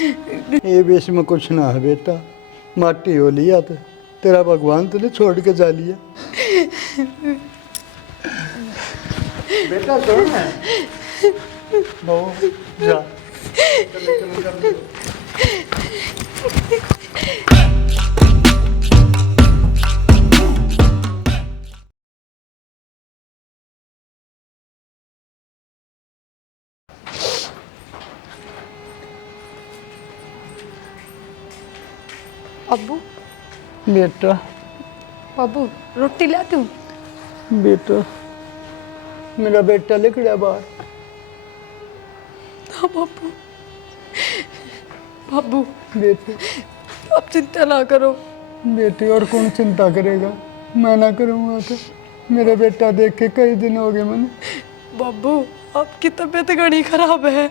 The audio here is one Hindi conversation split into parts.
ये बेश में कुछ ना है बेटा, माटी हो लिया तो तेरा भगवान तुझे छोड़ के जा लिया। बेटा सुन ना, बहू जा अब्बू। बेटा। अब्बू रोटी ला दूं? बेटा मेरा बेटा लिख रहा बाहर। हाँ बाबू। बाबू बेटे आप चिंता ना करो। बेटे और कौन चिंता करेगा, मैं ना करूँगा तो। मेरा बेटा देख के कई दिन हो गए मैंने। बाबू आपकी तबीयत घनी खराब है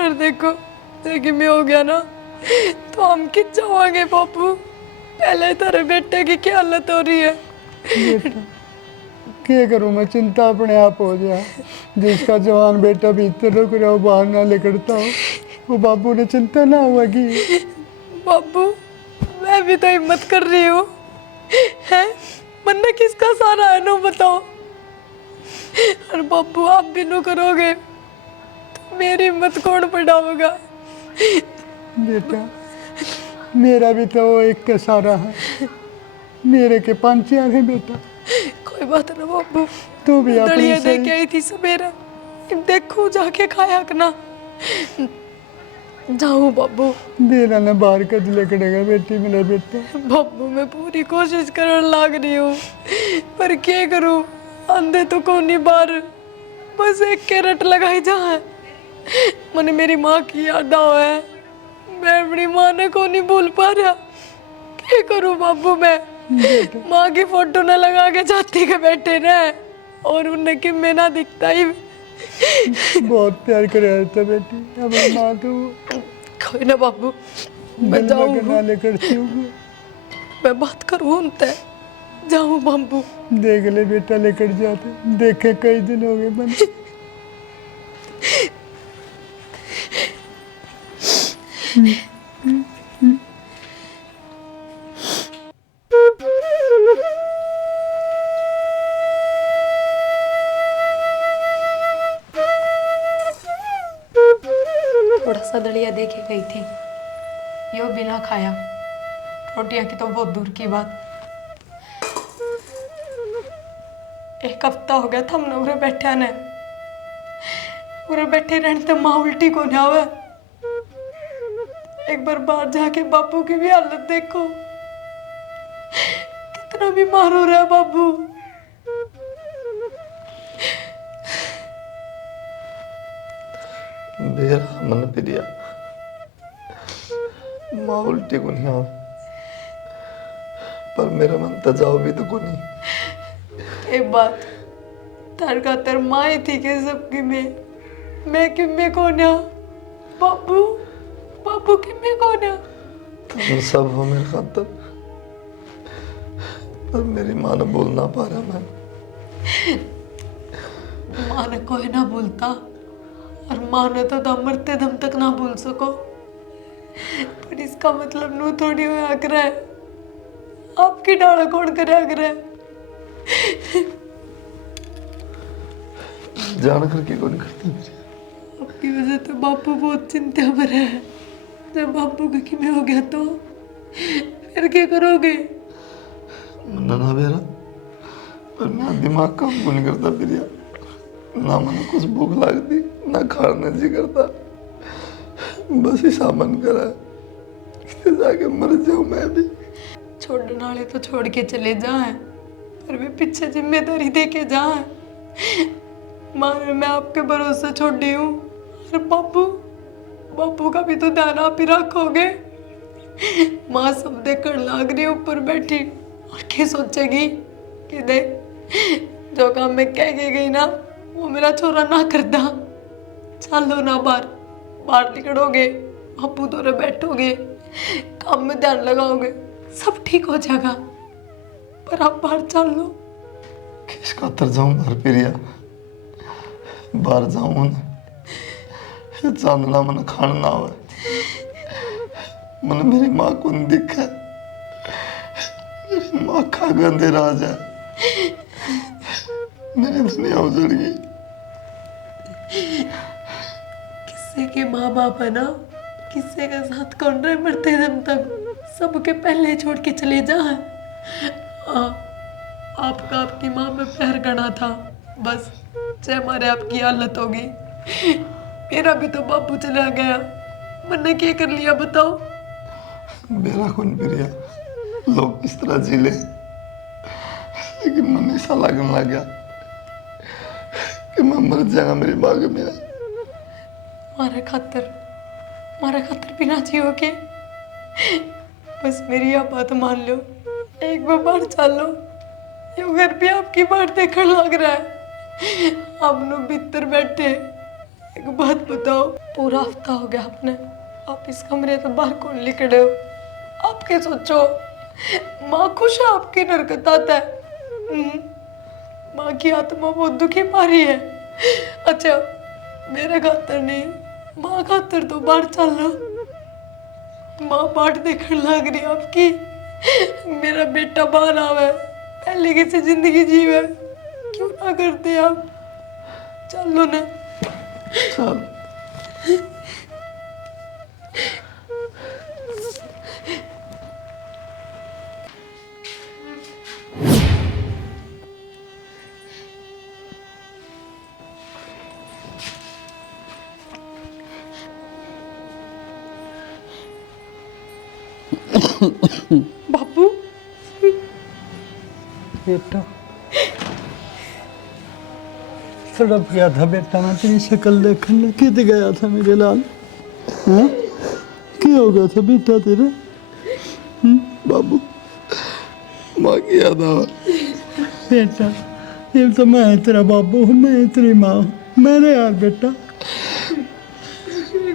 और देखो देखिए मैं हो गया ना तो हम किस जाओगे बाबू। पहले तेरे बेटे की क्या हालत हो रही है। बेटा क्या करूँ मैं, चिंता अपने आप हो जाए। जिसका जवान बेटा भीतर रुक रहा हो, बाहर ना निकलता हो, वो बाबू ने चिंता ना हुआ कि। बाबू मैं भी तो हिम्मत कर रही हूँ है, मन्ना किसका सहारा है नो बताओ। और बाबू आप भी नो करोगे तो मेरी हिम्मत कौन बढ़ाओगा। बेटा मेरा भी तो वो एक का सहारा है, मेरे के पांच हैं बेटा। कोई बात ना बाबू, तू भी अपनी दलिया दे सही के आई थी सवेरा, देखो जाके खाया करना। जाओ बाबू। देना ना बाहर कद लकड़ेगा बेटी मेरा बेटा। बाबू मैं पूरी कोशिश करने लग रही हूँ पर क्या करूँ, आंधे तो कौन नहीं बाहर, बस एक कैरेट लगाई जा है। मैंने मेरी माँ की याद आओ है, मैं अपनी माँ ने को नहीं भूल पा रहा। क्या करूँ बाबू मैं, माँ की फोटो न लगा के जाती के बैठे न और उन्हें कि मैं ना दिखता ही। बहुत प्यार करे था बेटी अपनी माँ तो। कोई ना बाबू मैं दिल में जाऊँ, लेकर मैं बात करूँ उनसे। जाऊँ बाबू। देख ले बेटा लेकर जाते, देखे कई दिन हो गए मैंने। थोड़ा सा दलिया दे के गई थी, यो बिना खाया, रोटियां की तो बहुत दूर की बात। एक हफ्ता हो गया था हमने उरे बैठा ने, उरे बैठे रहने तो माँ उल्टी को ना आवे। एक बार बाहर जाके बापू की भी हालत देखो, कितना बीमार हो रहा है बाबू। मेरा मन प्रिया माँ उल्टी को नहीं आओ, पर मेरा मन तजाओ भी तो को नहीं। एक बात तार का तर माँ ही थी के सबकी मैं कि मैं कौन है बाबू, बाबू की मैं कौन है। तुम सब हो मेरे खातर, पर मेरी माँ ने बोल ना पा रहा मैं। माँ ने कोई ना भूलता और माँ ने तो दम मरते दम तक ना भूल सको, पर इसका मतलब नू थोड़ी होया करे आपकी डाला कौन करे करे। जान करके कौन करता मेरी। आपकी वजह तो बापू बहुत चिंता में है, जब बापू का कि मैं हो गया तो फिर क्या करोगे। मन्ना ना मेरा, पर मेरा दिमाग काम को नहीं करता प्रिया। ना मन कुछ भूख लगती, ना खाने जी करता, बस ही सामान करा है जाके मर जाऊं मैं भी। छोड़ने वाले तो छोड़ के चले जाए, पर वे पीछे जिम्मेदारी दे के जाए। मारे मैं आपके भरोसे छोड़ दी हूँ, और बापू बापू का भी तो ध्यान आप ही रखोगे। माँ सब देखकर लाग रही ऊपर बैठी और क्या सोचेगी कि देख जो काम मैं कह के गई ना वो मेरा छोरा ना करता। चलो ना बाहर बाहर निकलोगे, बापू तो बैठोगे, काम में ध्यान लगाओगे, सब ठीक हो जाएगा। पर आप बाहर चल लो। किस खातर जाऊं बाहर प्रिया, बाहर जाऊं ना चांदना मन खाना ना हो, मैंने मेरी माँ को नहीं देखा। मेरी माँ का गंदे राज है, मेरी दुनिया उजड़ गई। किस्से के माँ बाप है ना, किस्से का साथ कौन रहे मरते दम तक, सबके पहले छोड़ के चले जा। आपका आपकी माँ में प्यार करना था, बस जय मारे आपकी हालत होगी। मेरा भी तो बापू चला गया, मैंने क्या कर लिया बताओ। मेरा कौन प्रिया, लोग किस तरह जी ले, लेकिन मैंने ऐसा लगने लग गया कि मैं मर जाऊंगा मेरी माँ के मेरा। मारा खातर भी ना जियो के, बस मेरी यह बात मान लो, एक बार बाहर चल लो, यो घर भी आपकी बात देखने लग रहा है। आप लोग भीतर बैठे, एक बात बताओ, पूरा हफ्ता हो गया आपने, आप इस कमरे से बाहर कौन निकले हो? आप क्या सोचो, माँ खुश है आपकी नरकत आता है? माँ की आत्मा बहुत दुखी मारी है। अच्छा मेरे खातर नहीं, माँ खातर तो बाहर चल लो। माँ बाट देखने लग रही आपकी, मेरा बेटा बाहर आवे, पहले कैसे जिंदगी जीवे, क्यों ना करते आप? चलो ना। चल। बापू बेटा तड़प गया था बेटा, मैं तेरी शक्ल देखने कित गया था मेरे लाल। हाँ क्या हो गया था बेटा तेरे? बाबू, माँ की याद आवा। बेटा ये तो मैं तेरा बाबू हूँ, मैं तेरी माँ हूँ, मेरे यार बेटा। एक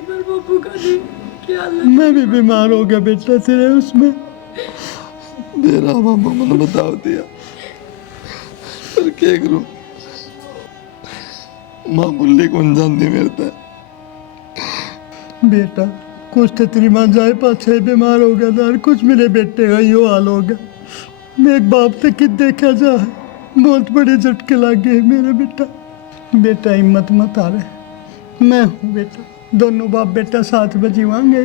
बार बापू का नहीं, क्या हालत? मैं भी बीमार हो गया बेटा तेरे उसमें। मेरा मामा मैंने बता दिया, पर क्या करूं, माँ बुल्ली कौन जानती मेरे तक। बेटा कुछ तो तेरी माँ जाए पाछे बीमार हो गया था और कुछ मेरे बेटे का यो हाल हो गया। मैं एक बाप से कित देखा जा, बहुत बड़े झटके लग गए मेरे बेटा। बेटा हिम्मत मत हारे, मैं हूँ बेटा, दोनों बाप बेटा साथ में जीवांगे।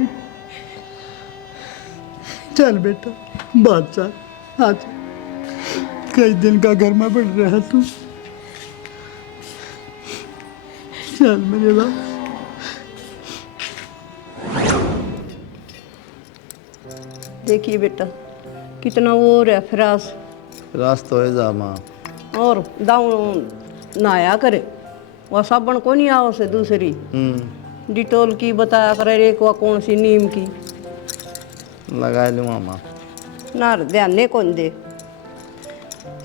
चल बेटा बात चल, आज कई दिन का घर में बढ़ रहा है तू, चल मेरे बाप। देखिए बेटा कितना वो रहा फिरास, रास्ता है जा माँ। और दाऊ नहाया करे, वह साबुन को नहीं आओ से दूसरी डिटोल की बताया करे, एक वह कौन सी नीम की लगा लूँगा माँ। ना ध्यान ने कौन दे।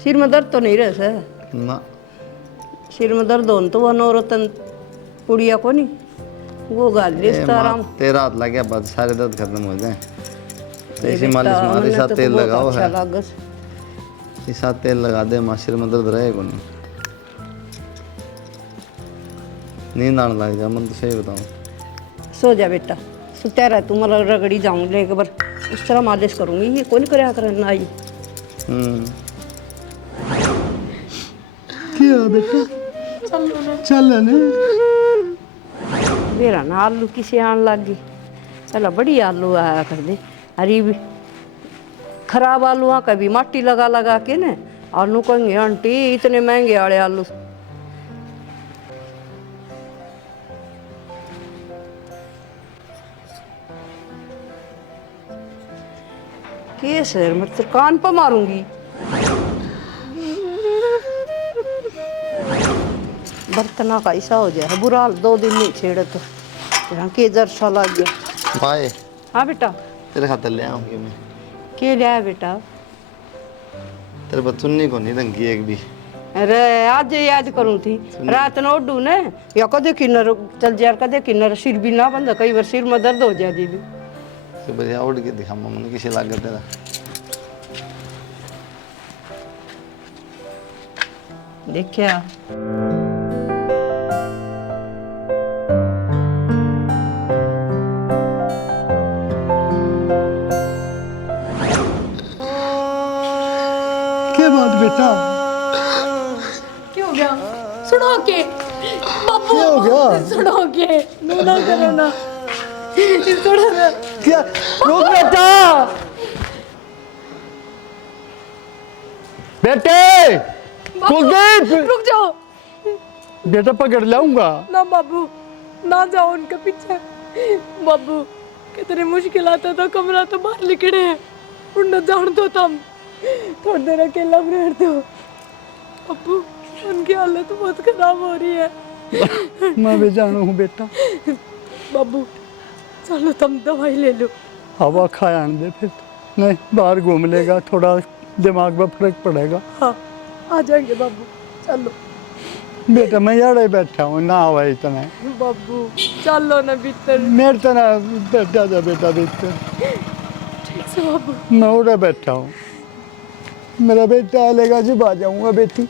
सिर में दर्द तो नहीं रह से? ना सिर में दर्द हो तो वह नौरतन पुड़िया को नहीं वो गाल ए रिश्ता आराम। माँ, तेरा हाथ लग गया बस सारे दर्द खत्म हो जाए। तो इसी बेटा, मालिश मार, मैंने इसा तो तेल बहुत लगाओ अच्छा है, लागस। इसा तेल लगा दे माँ, सिर में दर्द रहेगा नहीं। नींद आने लग जा, मैं तो सही बताऊँ। सो जा बेटा, सुत्या रह तू, मला रगड़ी जाऊँ ले एक बार उस तरह मालिश करूँगी, ये कौन करे करना आई। क्या बेटा चल ने। मेरा ना आलू किसे आन लग गई, पहला बड़ी आलू आया कर दे, अरे भी खराब आलू आ कभी माटी लगा लगा के ने आलू कहेंगे आंटी इतने महंगे वाले आलू। के सर मैं तेरे कान पर मारूंगी। बर्तना का ऐसा हो जाए बुरा हाल, 2 दिन नहीं छेड़े तो यहाँ के जरसा लग गया। भाई हाँ बेटा तेरे खातर ले आऊँगी मैं। के लिया है बेटा? तेरे बच्चों ने को नहीं रंगी एक भी। अरे आज याद करूँ थी रात न उडू ने, या कदे किन्नर चल जा, कदे किन्नर सिर भी ना बंदा, कई बार सिर में दर्द हो जाए दीदी। तो बढ़िया उड़ के दिखा मैंने किसी लागत तेरा। देखिया बेटा क्या हो गया? सुनो के बाबू, क्या हो गया? सुनो के नो ना करो ना, थोड़ा ना। क्या रुक बेटा, बेटे बाबू, कुलदीप रुक जाओ बेटा, पकड़ लाऊंगा। ना बाबू, ना जाओ उनके पीछे। बाबू कितनी मुश्किल आता था, कमरा तो बाहर निकले हैं, उन जान दो तुम, थोड़ी देर अकेला रह दो। बाबू उनकी हालत बहुत खराब हो रही है। मैं भी जानू हूँ बेटा। बाबू चलो तुम दवाई ले लो। हवा खाए आने दे फिर, नहीं बाहर घूम लेगा, थोड़ा दिमाग में फर्क पड़ेगा। हाँ आ जाएंगे बाबू, चलो। बेटा मैं यार बैठा हूँ ना, हवा इतना बाबू चलो ना भीतर। मेरे तरह बैठा जा बेटा, देखते ठीक से बाबू। मैं उधर बैठा हूँ, मेरा बेटा आएगा जब आ जाऊंगा बेटी।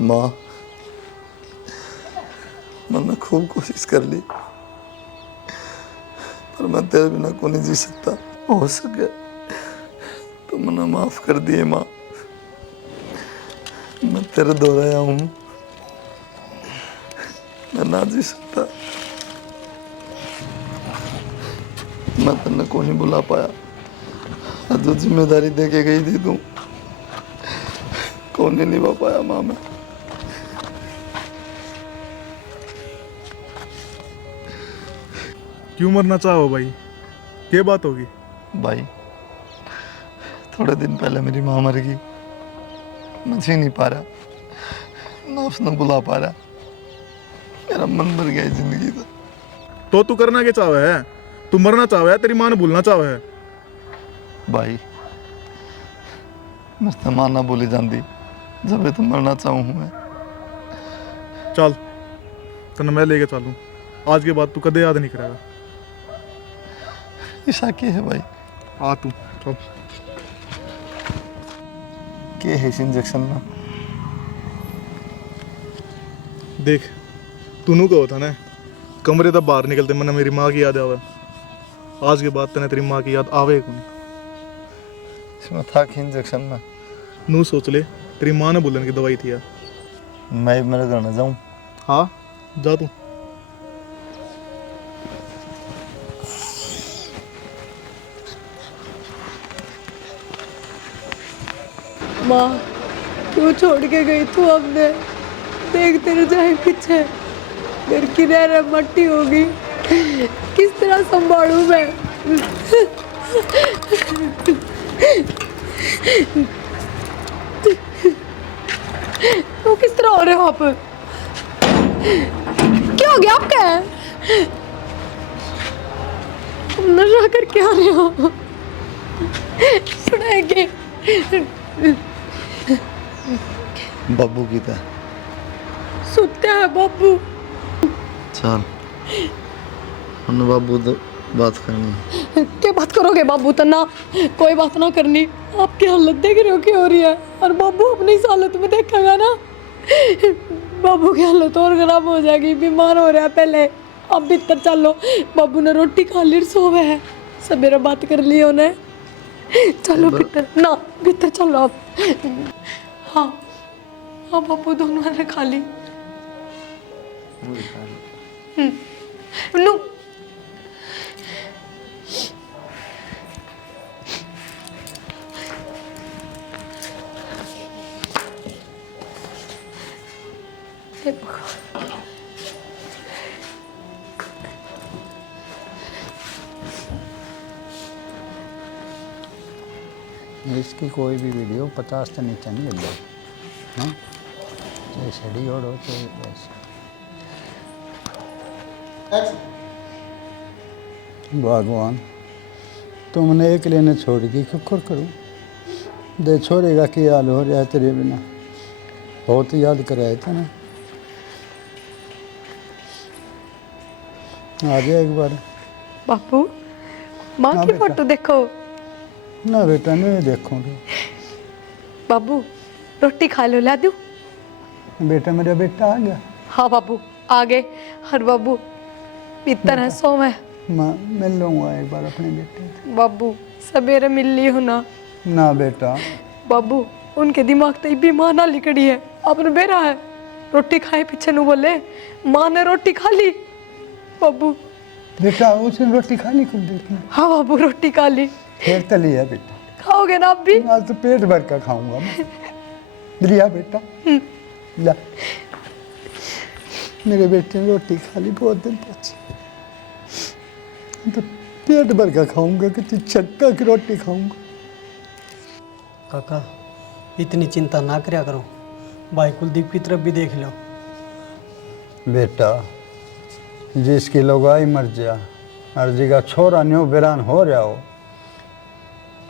माँ, मैंने खूब कोशिश कर ली, पर मैं तेरे बिना को नहीं जी सकता। हो सके तो मैंने माफ कर दिए माँ, मैं तेरे दोहराया हूँ, मैं ना जी सकता। मैं तेने को नहीं बुला पाया, जो जिम्मेदारी दे के गई थी तू, को नहीं निभा पाया माँ मैं। क्यों मरना चाहो भाई, क्या बात होगी? भाई थोड़े दिन पहले मेरी माँ मर गई, मैं जी नहीं पा रहा, ना उसने बुला पा रहा, मेरा मन भर गया जिंदगी का। तो तू करना क्या चाहे है? तू मरना चाहे है, तेरी माँ ने भूलना चाहे है? भाई मेरे से माँ ना बोली जाती, जब तो मरना चाहूँ मैं। चल तेने मैं लेके चलूं, आज के बाद तू कदे याद नहीं करेगा। ईशा के है भाई? आ तू चल। के है इस इंजेक्शन में? देख तूनू कहो था ना, कमरे तब बाहर निकलते मैंने मेरी माँ की याद आवे, आज के बाद तेने तेरी माँ की याद आवे कौन? इसमें था कि इंजेक्शन में? नू सोच ले, तेरी माँ ने बोलने की दवाई थी यार। मैं मेरे घर न जाऊँ? हाँ जा तू। माँ क्यों छोड़ के गई तू हमने? देख तेरे जाए पीछे, घर की रह मट्टी होगी, किस तरह संभालूं मैं? तो किस तरह हो रहे हो आप? क्या हो गया आपका? नशा करके आ रहे हो? सुनाएंगे बाबू की था। सुनते हैं बाबू। चल हमने बाबू तो बात करनी है। क्या बात करोगे बाबू? तना कोई बात ना करनी, आपकी हालत देख रहे हो क्या हो रही है, और बाबू अपनी इस हालत में देखेगा ना, बाबू की हालत और खराब हो जाएगी, बीमार हो रहा है पहले। आप भीतर चलो, बाबू ने रोटी खा ली, सोवे है, सवेरे बात कर ली उन्हें। चलो भीतर ना, भीतर चलो आप। हाँ हाँ बाबू दोनों ने खा ली। नो इसकी कोई भी वीडियो 50 से नीचे नहीं लगी। हाँ छड़ी ओढ़ो तो बस। भगवान तुमने एक लेने छोड़ की क्यों करूँ दे छोड़ेगा कि हाल हो रहा है तेरे बिना बहुत याद कराया था ना आ जाए एक बार बापू माँ हाँ की बेटा। फोटो देखो। ना बेटा नहीं देखूँगा बाबू रोटी खा लो, ला दूँ? बेटा मेरा बेटा आ गया हाँ बाबू आ गए। हर बाबू इतना है सो में। मैं मिल लूँगा एक बार अपने बेटे से। बाबू सवेरे मिल ली हो ना। ना बेटा बाबू उनके दिमाग तो भी माँ ना लिकड़ी है, आपने बेरा है रोटी खाए पीछे नु बोले माँ ने रोटी खा ली। बाबू बेटा उसने रोटी खानी कुलदीप ने हाँ बाबू रोटी खा ली। फिर तो लिया बेटा खाओगे ना आप भी? आज तो पेट भर का खाऊंगा मैं लिया बेटा ला मेरे बेटे ने रोटी खा ली बहुत दिन पहले तो पेट भर का खाऊंगा कि चक्का की रोटी खाऊंगा। काका इतनी चिंता ना करया करो, भाई कुलदीप की तरफ भी देख लो। बेटा जिसकी लगाई मर जा अर्जी का छोरा न्यू वीरान हो रहा हो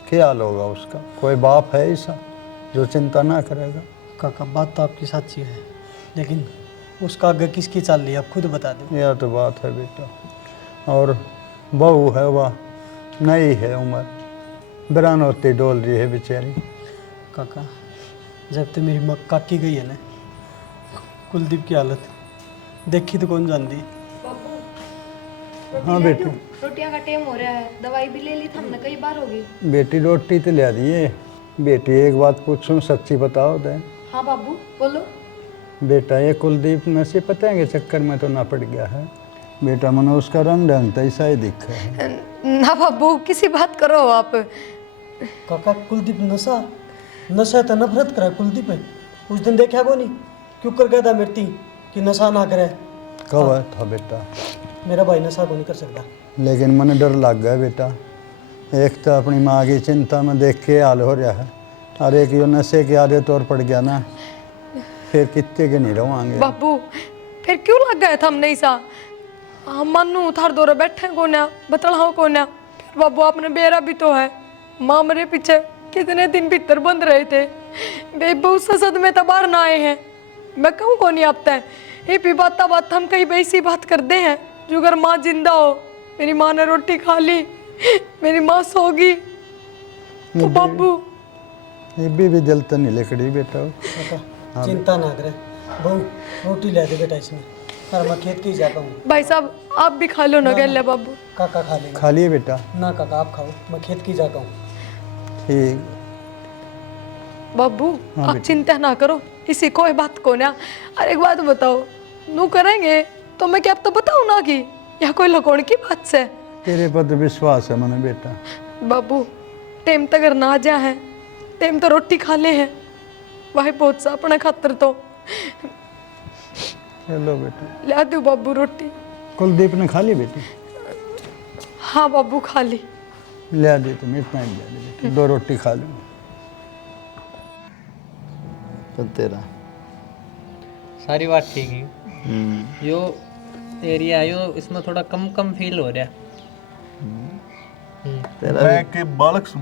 क्या हाल होगा उसका? कोई बाप है ऐसा जो चिंता ना करेगा? काका बात तो आपकी सच्ची है, लेकिन उसका आगे किसकी चाल रही है आप खुद बता दो। यह तो बात है बेटा और बहू है वह नई है उम्र वीरान होती डोल रही है बेचारी। काका जब तो मेरी माँ काकी गई है ना, कुलदीप की हालत देखी तो कौन जानती। हाँ बेटी रोटियां का टाइम हो रहा है, दवाई भी ले ली था हमने कई बार होगी। बेटी रोटी तो ले दिए। बेटी एक बात पूछूं सच्ची बताओ दे। हाँ बाबू बोलो। बेटा ये कुलदीप नशे पता के चक्कर में तो ना पड़ गया है? बेटा मनो उसका रंग ढंग तो ऐसा ही दिखा है। ना बाबू किसी बात करो आप। काका कुलदीप नशा तो नफरत करे कुलदीप है। उस दिन देखा को नहीं क्यों कर गया था मेरी कि नशा ना करे। कब है था बेटा? मेरा भाई नशा को नहीं कर सकता। लेकिन मने डर लग गया बेटा, एक तो अपनी माँ की चिंता में देख के हाल हो रहा है और एक यो नशे के आदे तौर पड़ गया ना फिर कितने के नहीं रहोगे। बाबू फिर क्यों लग गए थे हम नहीं सा? हम मानू थार दौरे बैठे कोन्या बतलाओ कोन्या। फिर बाबू आपने बेरा भी तो है, माँ मेरे पीछे कितने दिन भीतर बंद रहे थे। बेबू ससद में तो बाहर ना आए हैं। मैं कहूँ को नहीं आपता है ये भी बात हम कहीं वैसी बात करते हैं जो अगर माँ जिंदा हो, मेरी माँ ने रोटी खा ली, मेरी माँ सोगी तो बाबू। ये भी दिल तो नहीं लकड़ी बेटा। काका चिंता ना करे, बहू रोटी ले दे बेटा इसमें और मैं खेत की जाता हूँ। भाई साहब आप भी खा लो ना गले बाबू। काका खा लेगा। खा लिए बेटा? ना काका आप खाओ, मैं खेत की जाता हूँ। ठीक बाबू आप चिंता ना करो, इसी कोई बात को ना। अरे एक बात बताओ, नू करेंगे तो मैं क्या अब तो बताऊँ ना कि या कोई लकोड़ की बात से? तेरे पर तो विश्वास है मने बेटा। बाबू टेम तक अगर ना जा है टेम तो रोटी खा ले है वही बहुत सा अपने खातर तो चलो बेटा ला दो बाबू रोटी। कुलदीप ने खा ली बेटी? हाँ बाबू खा ली। ले दे तुम इतना ही ले दे बेटी, 2 रोटी खा लो। तो तेरा सारी बात ठीक है। यो एरिया है यो इसमें थोड़ा कम कम फील हो रहा है। तेरा मैं के बालक सु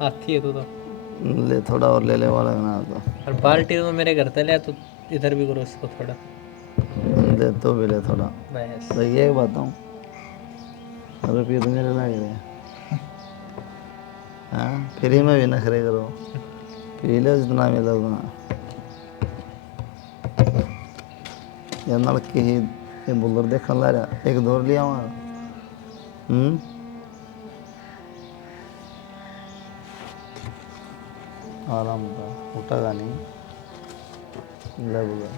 आती है तो ले थोड़ा और ले वाला ना तो और बाल्टी तो मेरे घर तले तो इधर भी करो इसको थोड़ा ले तो भी ले थोड़ा। बस तो ये बताऊँ रुपये तो मेरे लग रहे हाँ फ्री में भी नखरे करो पी लो जितना मिला उतना। ये नलकी ही ये बुलर देखने ला रहा एक दौर लिया वहाँ आराम का उठेगा नहीं ले बुलर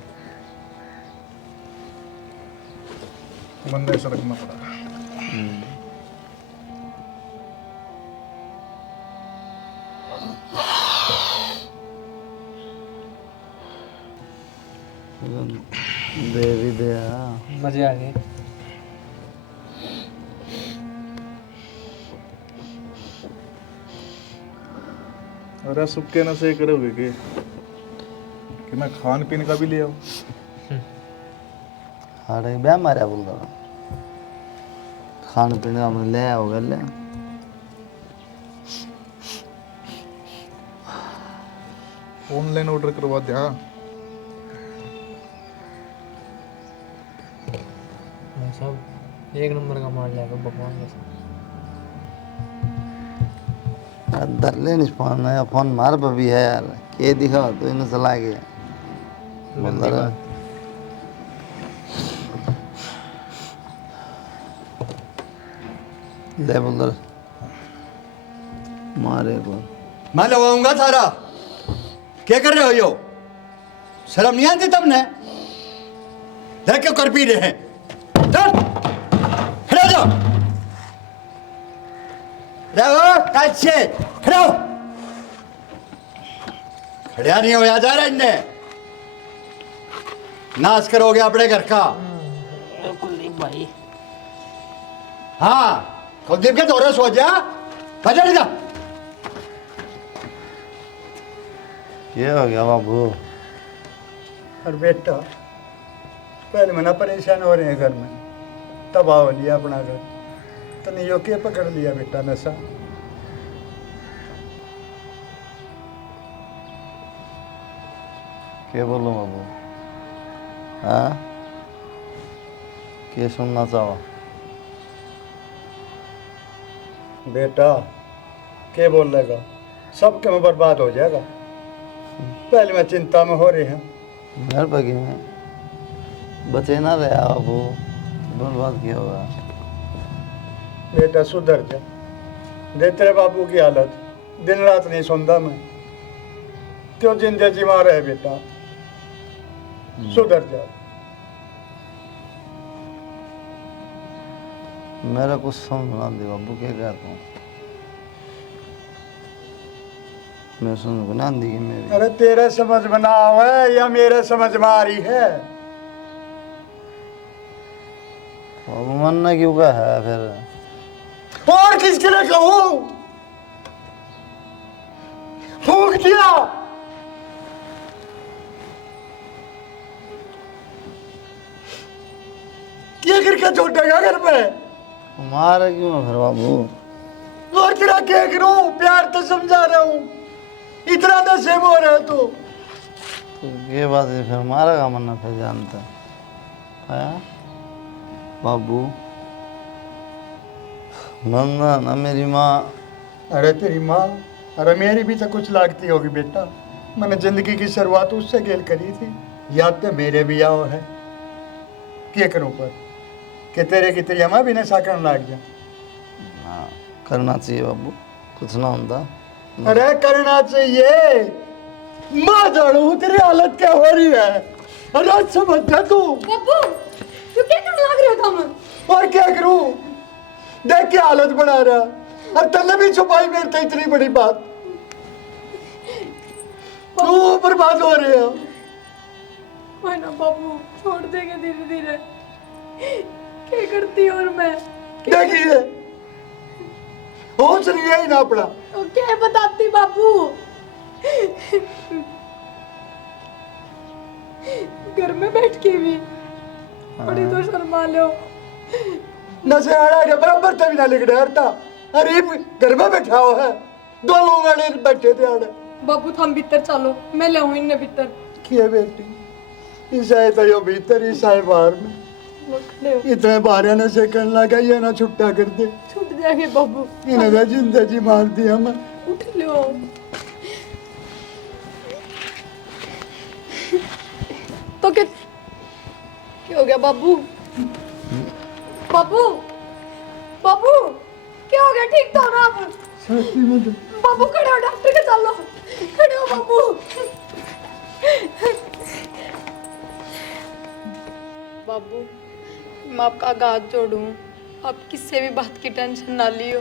बंदे से रखना पड़ा। दे भी दे मजे आ गए। अरे सुक्के नशे करोगे के कि मैं खान पीने का भी ले आऊँ। हाड़े ब्याह मारा बोल रहा खाने पीने का मैं ले आओगे ले ऑनलाइन ऑर्डर करवा दिया। भाई साहब एक नंबर का माल लाएगा भगवान जैसा। अंदर ले नहीं फोन है फोन मार पर भी है यार के दिखाओ तो इन्हें चला गया बोल रहा ले बोल रहा मारे को मैं लगाऊंगा सारा। क्या कर रहे हो यो? शर्म नहीं आती तुमने? देख क्यों कर पी रहे हैं? चल खड़े हो जाओ। रहो कैसे खड़े हो? खड़िया नहीं होया जा रहा इनने नाश करोगे अपने घर का। कुलदीप भाई हाँ कुलदीप के दौरे सो जा बजा नहीं जा। क्या हो गया बाबू और बेटा पहले मना परेशान हो रहे हैं घर में तबाह हो लिया अपना घर तो नहीं यो के पकड़ लिया बेटा नशा। क्या बोलूं बाबू हाँ क्या सुनना चाहो बेटा के बोल लेगा सब के में बर्बाद हो जाएगा। पहले मैं चिंता में हो रही हूँ। घर पर में बचे ना रहे बाबू बर्बाद किया होगा। बेटा सुधर जा दे तेरे बाबू की हालत दिन रात नहीं सुनता मैं क्यों जिंदगी जीवा रहे बेटा सुधर जा। मेरा कुछ समझ ना दे बाबू क्या कहता हूँ मैं सुन बना दी मेरी अरे तेरे समझ में ना आवे या मेरे समझ में आ रही है? बाबू मरना क्यों का है फिर और किसके लिए कहूं? फूंक दिया ये करके छोड़ेगा घर पे मारा क्यों है फिर बाबू और तेरा क्या करूं? प्यार तो समझा रहा हूं इतना नशे में हो रहा है तो ये बात है फिर मारा का मरना फिर जानता है बाबू मरना ना मेरी माँ अरे तेरी माँ अरे मेरी भी तो कुछ लागती होगी बेटा। मैंने जिंदगी की शुरुआत उससे खेल करी थी याद तो मेरे भी आओ है क्या करूं पर कि तेरे की तेरी माँ भी नशा करने लग जा। हाँ करना चाहिए बाबू कुछ ना होता अरे करना चाहिए माँ जाड़ू तेरी हालत क्या हो रही है? अरे समझ जा तू बब्बू तू क्या करने लग रहे हो तुम? और क्या करूं देख के हालत बना रहा और तन्ने भी छुपाई मेरे तो इतनी बड़ी बात तू बर्बाद हो रही है। कोई ना बाबू छोड़ देंगे धीरे धीरे। क्या करती और मैं देखिए होश नहीं है ही ना अपना तो क्या बताती बाबू? घर में बैठ के भी बड़ी तो शर्मा लो। नशे आड़ा के बराबर तभी ना लिख रहे हरता अरे घर में बैठा हुआ है दो लोग आड़े बैठे थे आड़े। बाबू थम भीतर चलो मैं ले आऊं इन्हें भीतर। किए बेटी ईसाई तो यो भीतर ईसाई बाहर में वो खड़े हो इतने बारे नशे करने लगा ये ना छुट्टा कर दे छूट जाएंगे बाबू। इन्हें तो जिंदगी मार दिया मैं। उठ लो तो क्या हो गया बाबू? बाबू बाबू क्या हो गया? ठीक तो हो ना आप? सस्ती में तो बाबू खड़े हो डॉक्टर के चलो खड़े हो बाबू। बाबू मैं आपका हाथ जोड़ूं आप किससे भी बात की टेंशन ना लियो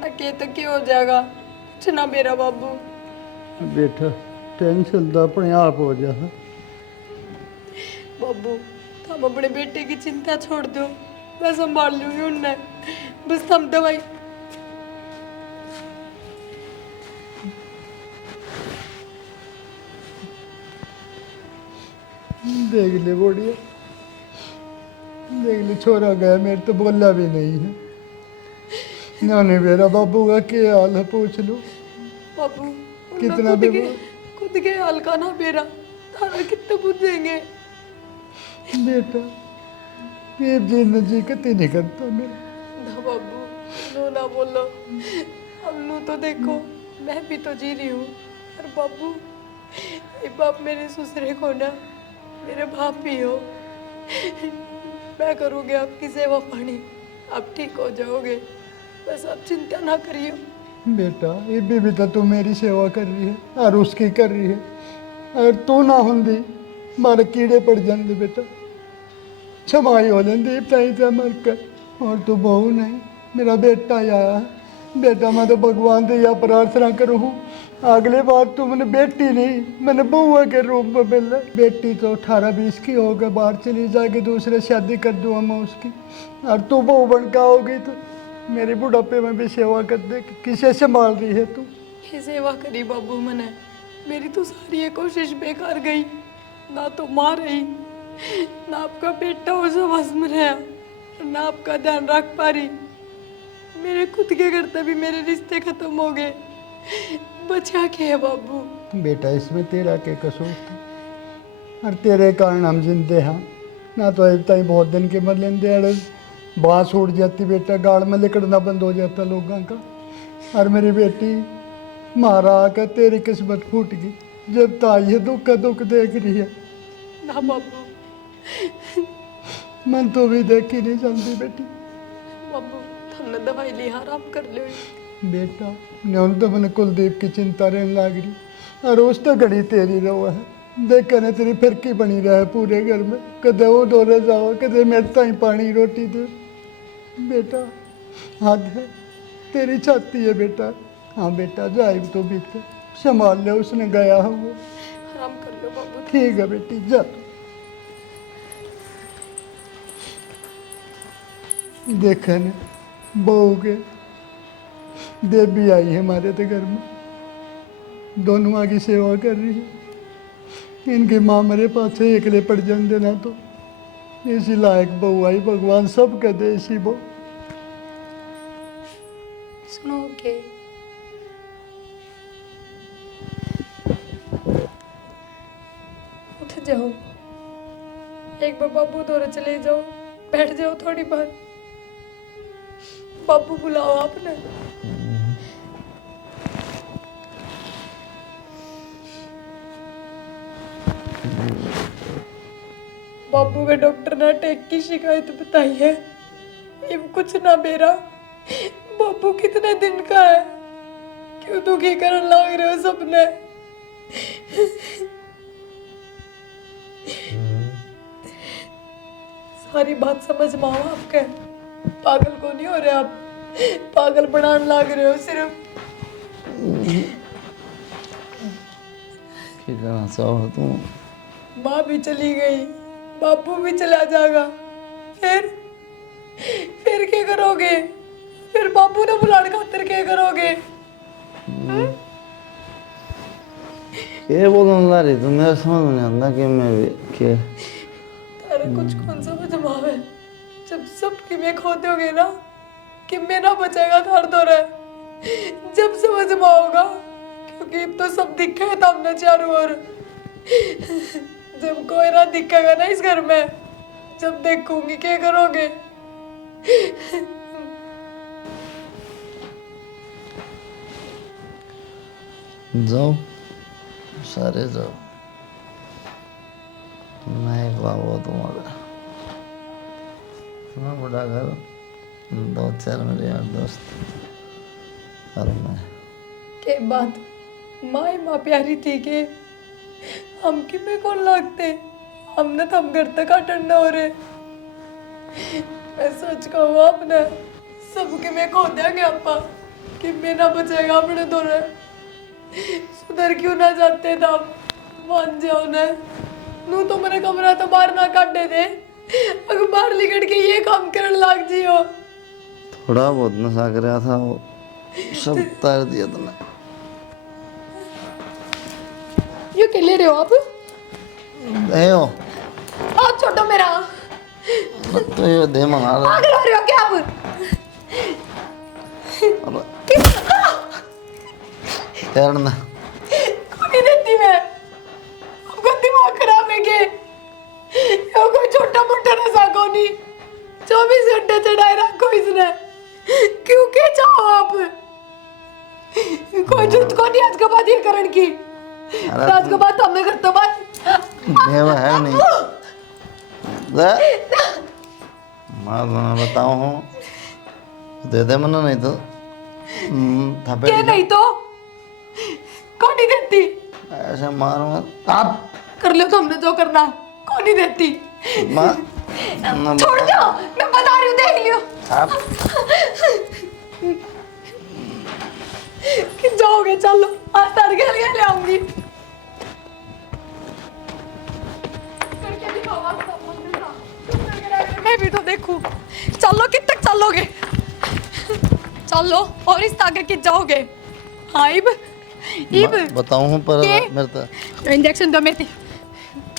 ना के तो क्या हो जाएगा कुछ ना मेरा बाबू। बेटा टेंशन तो अपने आप हो जा। बाबू तुम अपने बेटे की चिंता छोड़ दो मैं संभाल लूंगी उन्हें बस तुम दवाई। देख ले बोड़िया, देख ले छोरा गया, मेरे तो बोला भी नहीं है। नाने मेरा बाबू का क्या हाल है पूछ लो। बाबू कितना बेवा खुद के हाल का ना बेरा थारा कितने पूछेंगे। बेटा ये जीना जी कति नहीं करता मेरा। ना बाबू नो ना बोलो, अब नो तो देखो मैं भी तो जी रही हूँ। और बाबू ये बाप मेरे ससुरे को ना मेरे बाप भी हो। मैं करूँगी आपकी सेवा पानी, आप ठीक हो जाओगे, बस आप चिंता ना करिए। बेटा ये भी तो तू मेरी सेवा कर रही है और उसकी कर रही है। अगर तू ना होंगी मारे कीड़े पड़ जाते बेटा, छमाई हो जाती ताई था मर कर। और तू बहू नहीं, मेरा बेटा आया है। बेटा मैं तो भगवान से यह प्रार्थना करूँ अगले बार तुमने बेटी नहीं मैंने बउआ के रूप में मिला। बेटी तो 18-20 की होगा, बाहर चली जाके दूसरे शादी कर दूँगा मैं उसकी। और तू बहू बन के आओगी तो मेरी बुढ़ापे में भी सेवा कर दे। किसे संभाल रही है तू? ये सेवा करी बाबू मैंने, मेरी तो सारी ये कोशिश बेकार गई। ना तो माँ रही, ना आपका बेटा हो समझ में रहा, ना आपका ध्यान रख पा रही। मेरे खुद के घर तभी मेरे रिश्ते खत्म हो गए, बचा के है बाबू। बेटा इसमें तेरा क्या कसूर था? और तेरे कारण हम जिंदे हैं ना। तो एक ताई बहुत दिन के मर लेंदे अड़े बाँस उड़ जाती बेटा, गाड़ में लिकड़ना बंद हो जाता लोगों का। और मेरी बेटी मारा आकर तेरी किस्मत फूट गई। जब ताई है दुख का दुख देख रही है ना बाबू, मन तो भी देख ही नहीं जानती बेटी। बाबू तुमने दवाई ली, आराम कर लो। बेटा न्यून तो मैंने कुलदीप की चिंता रहने लग रही, और उस तो घड़ी तेरी रहो है। देख ने तेरी फिरकी बनी रहे पूरे घर में, कदे वो दौरे जाओ कदे मेरे ताई पानी रोटी दे। बेटा हद है, तेरी छाती है बेटा। हाँ बेटा जाए तो बीते संभाल ले, उसने गया है वो। आराम कर लो बाबू। ठीक है बेटी जा। देखा ने बहू के देवी आई है हमारे तो घर में, दोनों माँ की सेवा कर रही है। इनकी माँ मेरे पास से एकले पड़ जान देना तो इसी लायक बहू आई, भगवान सब कह दे इसी बहू। सुनो के उठ जाओ, एक बार बाबू दौरे चले जाओ, बैठ जाओ थोड़ी बार। बाबू बुलाओ आपने। बाबू के डॉक्टर ने अटैक की शिकायत बताई है, ये कुछ ना मेरा। बाबू कितने दिन का है, क्यों दुखी करने लग रहे हो सबने? सारी बात समझ में आओ आपके, पागल को नहीं हो रहे आप, पागल बनाने लग रहे हो सिर्फ। क्या करना चाहो तुम? माँ भी चली गई, बाबू भी चला जाएगा, फिर क्या करोगे? फिर बाबू ने बुलाने खातिर क्या करोगे? ये बोलने ला रही तो मेरा समझ नहीं आता कि मैं भी क्या तारा कुछ कौन सा बदमाव है, जब सब कि मैं खो दोगे ना कि मैं ना बचेगा थार तो रहे, जब समझ में आओगा, क्योंकि अब तो सब दिखा है सामने चारों ओर। जब कोई ना दिखेगा ना इस घर में, जब देखूंगी क्या करोगे? जाओ सारे जाओ, मैं एक बाबू तुम्हारा मैं बड़ा घर, 2-4 मेरे यार दोस्त और मैं। के बात माँ ही माँ प्यारी थी के हम कि में कौन लगते, हमने तो हम घर तक अटंडा हो रहे। मैं सच कहूँ आपने सबके में खो देंगे आपा कि मैं ना बचेगा अपने दोनों। सुधर क्यों ना जाते थे आप, मान जाओ ने नू तो मेरा कमरा तो बाहर ना काटे दे, अगर बाहर लिकट के ये काम करने लग जियो। थोड़ा बहुत नशा कराया था वो सब तार दिया तुमने। ये के ले रहे हो आप? ए हाथ छोड़ो मेरा। तो ये दे मंगा रहा पागल हो रहे हो क्या आप? करना क्यों नहीं देती मैं? आपका दिमाग खराब है क्या? ये कोई छोटा मोटा नशा को नहीं, 24 घंटे चढ़ाए रखो इसने। क्यों के चाहो आप? कोई जरूरत को नहीं आज के बाद ये करण की। आज के बाद हमने करते बात देवा है नहीं दे मैं बताऊं हूँ दे दे मना नहीं तो थपेड़ क्या नहीं तो कौन नहीं देती? ऐसे मारूंगा आप कर लो तो हमने जो करना, कौन नहीं देती? माँ छोड़ दो, मैं बता रही हूँ, देख लियो। आप कि जाओगे चलो, आज तड़के ले आऊंगी। करके दिखाओ आप सब मंदिर का। तुम करके रहोगे, मैं भी तो देखूं। चलो कितने तक चलोगे? चलो और इस आगे कित जाओगे? हाँ इब बताऊं हूँ पर के? मेरे तो इंजेक्शन दो मेरी।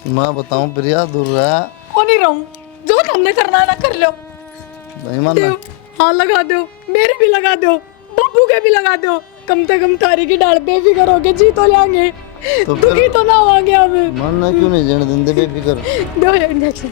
मैं बताऊं प्रिया दूर रहा कौन ही रहूं, जो हमने करना है ना कर लो। नहीं मानना हाँ लगा दो, मेरे भी लगा दो, बब्बू के भी लगा दो। कम से कम तारी की डाल बेफिक्र होके जी तो लेंगे, तो दुखी तो ना होंगे अब। मानना क्यों नहीं जाने देंगे बेफिक्र दो इंजेक्शन।